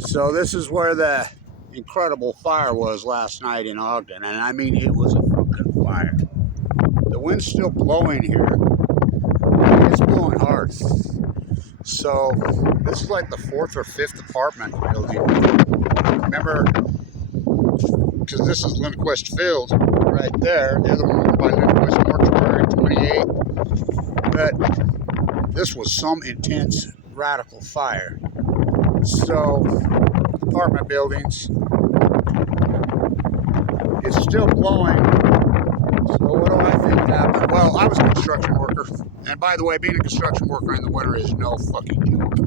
So this is where the incredible fire was last night in Ogden, and I mean it was a fucking fire. The wind's still blowing here. It's blowing hard. So this is like the 4th or 5th apartment building. Remember, because this is Lindquist Field right there. The other one by Lindquist Mortuary 28. But this was some intense radical fire. So apartment buildings, it's still blowing. So what do I think happened? Well, I was a construction worker, and by the way, being a construction worker in the winter is no fucking joke.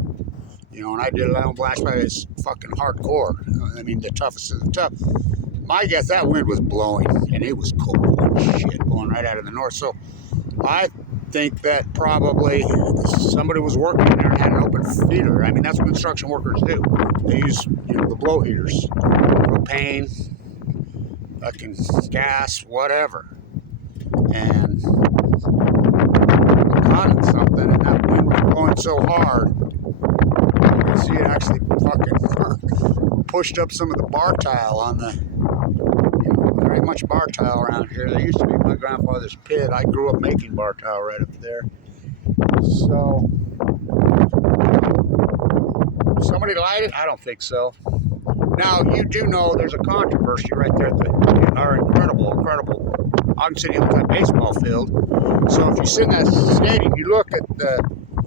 You know, and I did it on Blanch, but it's fucking hardcore. I mean, the toughest of the tough. My guess, that wind was blowing, and it was cold and shit blowing right out of the north. So I think that probably somebody was working in there and had an open feeder. I mean, that's what construction workers do. They use, you know, the blow heaters, propane, fucking gas, whatever. And caught in something, and that wind was blowing so hard, you can see it actually fucking pushed up some of the bar tile on the, you know, there ain't much bar tile around here. There used to be my grandfather's pit. I grew up making bar tile right up there. So, somebody light it? I don't think so. Now, you do know there's a controversy right there at our incredible Ogden City Utah baseball field. So if you sit in that stadium, you look at the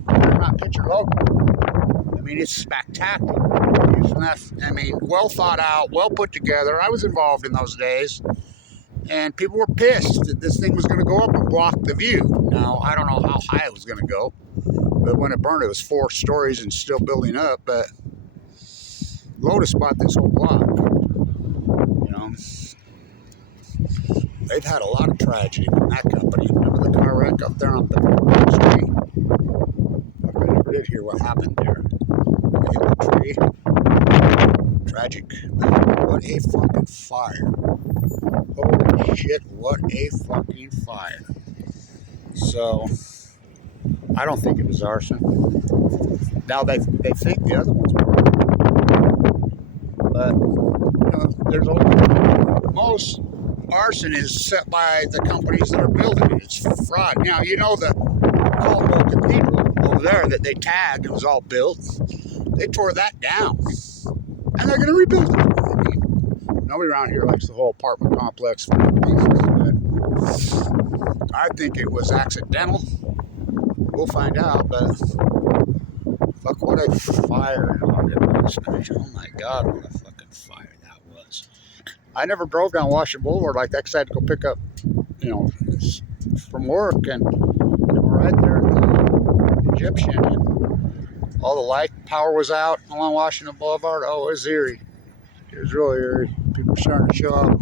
not picture logo. I mean, it's spectacular. I mean, well thought out, well put together. I was involved in those days, and people were pissed that this thing was going to go up and block the view. Now, I don't know how high it was going to go, but when it burned, it was 4 stories and still building up. But Lotus bought this whole block. You know, they've had a lot of tragedy with that company. Remember the car wreck up there on the street? I never did hear what happened there. They hit the tree. Tragic. What a fucking fire. Holy shit, what a fucking fire. So, I don't think it was arson. Now, they think the other ones were. But, you know, there's most arson is set by the companies that are building it. It's fraud. Now, you know the Caldwell Cathedral over there that they tagged, it was all built. They tore that down. And they're going to rebuild it. I mean, nobody around here likes the whole apartment complex. I think it was accidental. We'll find out, but fuck, what a fire in Ogden last night. Oh my God, what a fucking fire that was. I never drove down Washington Boulevard like that because I had to go pick up, you know, from work, and they were right there at the Egyptian, and all the light power was out along Washington Boulevard. Oh, it was eerie. It was really eerie. People were starting to show up.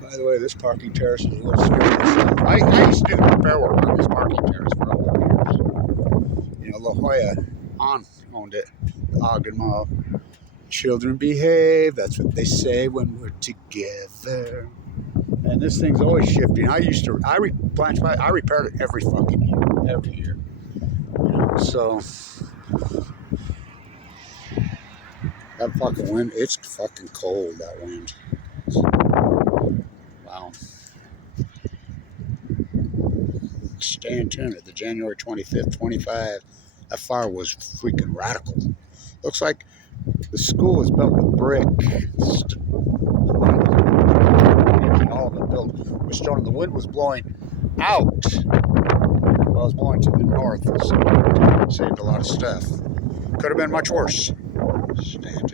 By the way, this parking terrace is a little scary. I used to do repair work on this parking terrace for a couple of years. You know, La Jolla owned it, the Ogden Mall. Children behave, that's what they say when we're together. And this thing's always shifting. I repaired it every fucking year. You know, so that fucking wind, it's fucking cold, that wind. Wow. Stay tuned at the January 25th, 25. That fire was freaking radical. Looks like the school was built with brick. All of it built with stone, and the wind was blowing out. Well, it was blowing to the north, so it saved a lot of stuff. Could have been much worse. Stay tuned.